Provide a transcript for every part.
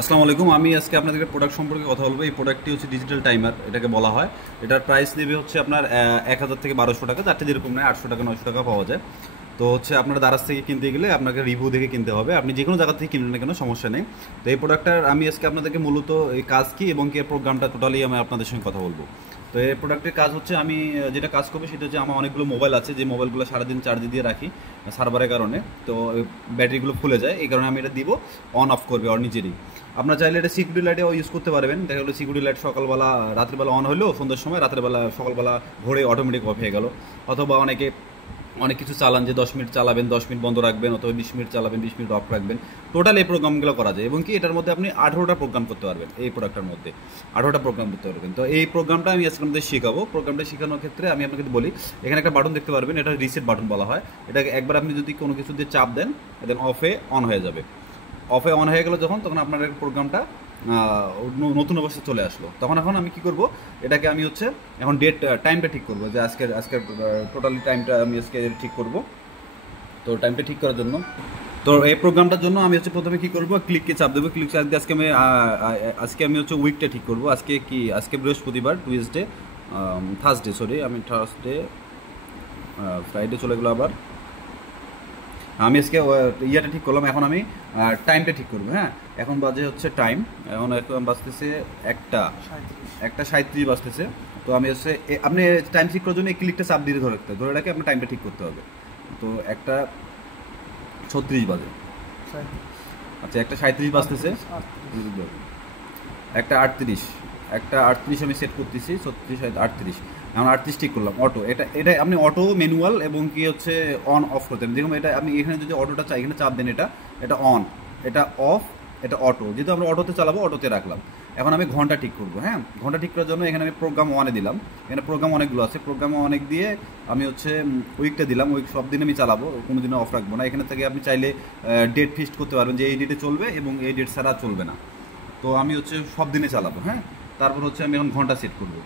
আসসালামু আলাইকুম। আমি আজকে আপনাদেরকে প্রোডাক্ট সম্পর্কে কথা বলবো। এই প্রোডাক্টটি হচ্ছে ডিজিটাল টাইমার, এটাকে বলা হয়। এটার প্রাইস নেবে হচ্ছে আপনার 1000 থেকে 1200 টাকা, চারটে যেরকম নেয় 800 টাকা 900 টাকা পাওয়া যায়। তো হচ্ছে আপনার দারাজ থেকে কিনতে গেলে আপনাকে রিভিউ দেখে কিনতে হবে, আপনি যে কোনো জায়গা থেকে কিনবেন না কেন সমস্যা নেই। তো এই প্রোডাক্টটার আমি আজকে আপনাদেরকে মূলত এই কাজ কী এবং কি এর প্রোগ্রামটা টোটালি আমি আপনাদের সঙ্গে কথা বলবো। তো এই প্রোডাক্টের কাজ হচ্ছে আমি যেটা কাজ করবো সেটা হচ্ছে আমার অনেকগুলো মোবাইল আছে, যে মোবাইলগুলো সারাদিন চার্জে দিয়ে রাখি সার্ভারের কারণে। তো ব্যাটারিগুলো ফুলে যায়, এই কারণে আমি এটা দিব, অন অফ করবে ওর নিজেরই। আপনার চাইলে এটা সিকিউরিটি লাইটেও ইউজ করতে পারবেন। দেখা গেলো সিকিউরিটি লাইট সকালবেলা রাত্রিবেলা অন হলেও সন্ধ্যার সময়, রাত্রেবেলা সকালবেলা ভোরে অটোমেটিক অফ হয়ে গেল। অথবা অনেক কিছু চালান যে 10 মিনিট চালাবেন, 10 মিনিট বন্ধ রাখবেন, অথবা 20 মিনিট চালাবেন, 20 মিনিট অফ রাখবেন। টোটাল এই প্রোগ্রামগুলো করা যায় এবং কি এটার মধ্যে আপনি 18টা প্রোগ্রাম করতে পারবেন। এই প্রোডাক্টের মধ্যে 18টা প্রোগ্রাম করতে পারবেন। তো এই প্রোগ্রামটা আমি আজকে আমাদের শেখাবো। প্রোগ্রামটা শেখানোর ক্ষেত্রে আমি আপনাকে বলি, এখানে একটা বাটন দেখতে পারবেন, এটা রিসেট বাটন বলা হয়। এটাকে একবার আপনি যদি কোনো কিছু দিয়ে চাপ দেন, দেন অফে অন হয়ে যাবে। অফে অন হয়ে গেল যখন, তখন আপনার প্রোগ্রামটা নতুন অবস্থায় চলে আসলো। এখন আমি কি করব, এটাকে আমি হচ্ছে এখন টাইমটা ঠিক করব, যে আজকের টোটালি টাইমটা আমি আজকে ঠিক করব। তো টাইমটা ঠিক করার জন্য, তো এই প্রোগ্রামটার জন্য আমি হচ্ছে প্রথমে কি করব, ক্লিককে চাপ দেবো। ক্লিক চাপ দিয়ে আজকে আমি হচ্ছে উইকটা ঠিক করব। আজকে বৃহস্পতিবার, টুইসডে, থার্সডে, সরি আমি থার্সডে, ফ্রাইডে চলে গেলো আবার। আমি আজকে ইয়েটা ঠিক করলাম। এখন আমি টাইমটা ঠিক করবো। হ্যাঁ, এখন বাজে হচ্ছে টাইম, এখন বাজতেছে 1:37 বাজতেছে। তো আমি হচ্ছে আপনি টাইম ঠিক করার জন্য এই ক্লিকটা চাপ দিয়ে ধরে রাখে আপনার টাইমটা ঠিক করতে হবে। তো 1:36 বাজে। আচ্ছা, 1:37 বাজতেছে, 1:38, 1:38 আমি সেট করতেছি, 36, 38। এখন 38 ঠিক করলাম। অটো, এটা আপনি অটো, ম্যানুয়াল এবং কি হচ্ছে অন অফ করতে হবে। দেখুন, এটা আপনি এখানে যদি অটোটা চাই, এখানে চাপ দেন, এটা অন, এটা অফ, এটা অটো। যেহেতু আমরা অটোতে চালাবো, অটোতে রাখলাম। এখন আমি ঘন্টা ঠিক করবো। হ্যাঁ, ঘন্টা ঠিক করার জন্য এখানে আমি প্রোগ্রাম ওয়ানে দিলাম। এখানে প্রোগ্রাম অনেকগুলো আছে, প্রোগ্রাম অনেক দিয়ে আমি হচ্ছে উইকটা দিলাম। উইক সব দিন আমি চালাবো, কোনো দিনও অফ রাখবো না। এখানে থেকে আপনি চাইলে ডেট ফিক্সড করতে পারবেন যে এই ডেটে চলবে এবং এই ডেট ছাড়া চলবে না। তো আমি হচ্ছে সব দিনে চালাবো। হ্যাঁ, তারপর হচ্ছে আমি এখন ঘন্টা সেট করবো।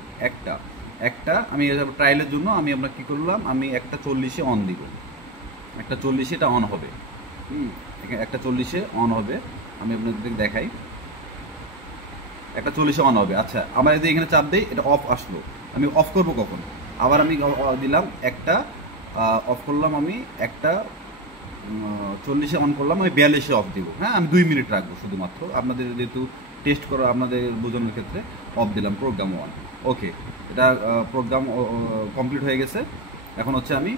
একটা আমি ট্রায়ালের জন্য আমি আপনার কী করলাম, আমি 1:40-এ অন দিব। 1:40-এ এটা অন হবে। 1:40-এ অন হবে। আমি আপনাদের দেখাই, 1:40-এ অন হবে। আচ্ছা, আমার যদি এখানে চাপ দিই, এটা অফ আসলো। আমি অফ করবো কখন? আবার আমি দিলাম একটা, অফ করলাম আমি 1:40-এ অন করলাম, আমি 42-এ অফ দিব। হ্যাঁ, আমি 2 মিনিট রাখবো শুধুমাত্র, আপনাদের যেহেতু টেস্ট করা আপনাদের বোঝানোর ক্ষেত্রে অফ দিলাম। প্রোগ্রাম ওয়ান, ওকে। এটা প্রোগ্রাম কমপ্লিট হয়ে গেছে। এখন হচ্ছে আমি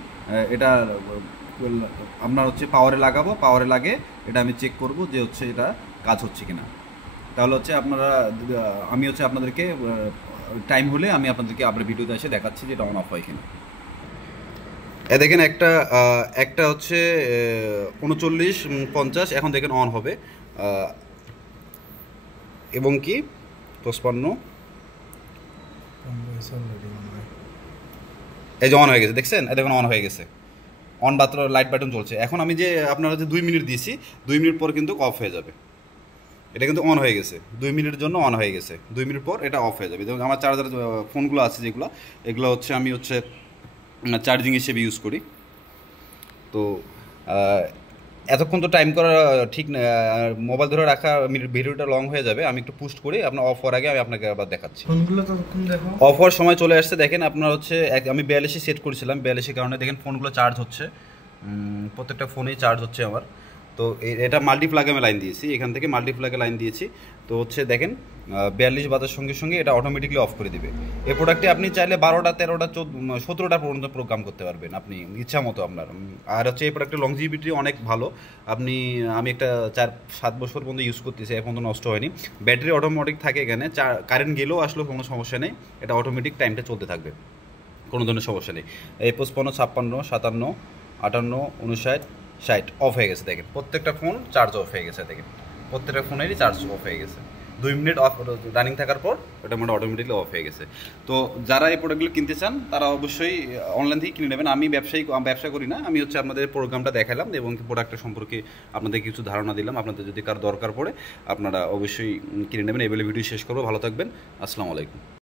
এটা আপনার হচ্ছে পাওয়ারে লাগাবো। পাওয়ারে লাগে এটা আমি চেক করব যে হচ্ছে এটা কাজ হচ্ছে কিনা। তাহলে হচ্ছে আমি হচ্ছে আপনাদেরকে টাইম হলে আমি আপনাদেরকে আপনার ভিডিওতে এসে দেখাচ্ছি যে এটা অন অফ হয় কিনা। দেখেন, একটা হচ্ছে 39:50, এখন দেখেন অন হবে। এবং কি 55, এই যে অন হয়ে গেছে, দেখছেন? এই দেখুন অন হয়ে গেছে, অন মাত্র লাইট বাটন চলছে। এখন আমি যে আপনারা যে 2 মিনিট দিয়েছি, 2 মিনিট পর কিন্তু অফ হয়ে যাবে। এটা কিন্তু অন হয়ে গেছে, 2 মিনিটের জন্য অন হয়ে গেছে। 2 মিনিট পর এটা অফ হয়ে যাবে। যেমন আমার চার্জার ফোনগুলো আছে যেগুলো, এগুলো হচ্ছে আমি হচ্ছে চার্জিং হিসেবে ইউজ করি। তো এতক্ষণ তো টাইম করা ঠিক না, মোবাইল ধরে রাখা ভিডিওটা লং হয়ে যাবে। আমি একটু পুস্ট করি, আপনার অফ হওয়ার আগে আমি আপনাকে আবার দেখাচ্ছি। ফোনগুলো ততক্ষণ দেখো। অফ হওয়ার সময় চলে আসছে, দেখেন আপনার হচ্ছে আমি 42-এ সেট করেছিলাম। 42-এর কারণে দেখেন ফোনগুলো চার্জ হচ্ছে, প্রত্যেকটা ফোনেই চার্জ হচ্ছে আমার। তো এটা মাল্টিপ্লাগে আমি লাইন দিয়েছি, এখান থেকে মাল্টিপ্লাগে লাইন দিয়েছি। তো হচ্ছে দেখেন 42 বাজার সঙ্গে সঙ্গে এটা অটোমেটিকলি অফ করে দিবে। এই প্রোডাক্টে আপনি চাইলে 12টা, 13টা, 17টা পর্যন্ত প্রোগ্রাম করতে পারবেন আপনি ইচ্ছা মতো আপনার। আর হচ্ছে এই প্রোডাক্টের লংজিভিটি অনেক ভালো। আমি একটা 4-7 বছর পর্যন্ত ইউজ করতেছি, এখন তো নষ্ট হয়নি। ব্যাটারি অটোমেটিক থাকে এখানে, কারেন্ট গেলেও আসলেও কোনো সমস্যা নেই, এটা অটোমেটিক টাইমটা চলতে থাকবে, কোনো ধরনের সমস্যা নেই। এই 55, 56, 57, 58, 59, 60 অফ হয়ে গেছে। দেখেন প্রত্যেকটা ফোন চার্জ অফ হয়ে গেছে। দেখেন প্রত্যেকটা ফোনেরই চার্জ অফ হয়ে গেছে। 2 মিনিট অফ রানিং থাকার পর ওটা মোটা অটোমেটিকলি অফ হয়ে গেছে। তো যারা এই প্রোডাক্টগুলো কিনতে চান তারা অবশ্যই অনলাইন থেকে কিনে নেবেন। আমি ব্যবসা করি না, আমি হচ্ছে আপনাদের প্রোগ্রামটা দেখালাম এবং প্রোডাক্টের সম্পর্কে আপনাদের কিছু ধারণা দিলাম। আপনাদের যদি কারো দরকার পড়ে আপনারা অবশ্যই কিনে নেবেন। এই বলে ভিডিও শেষ করবো। ভালো থাকবেন। আসসালামু আলাইকুম।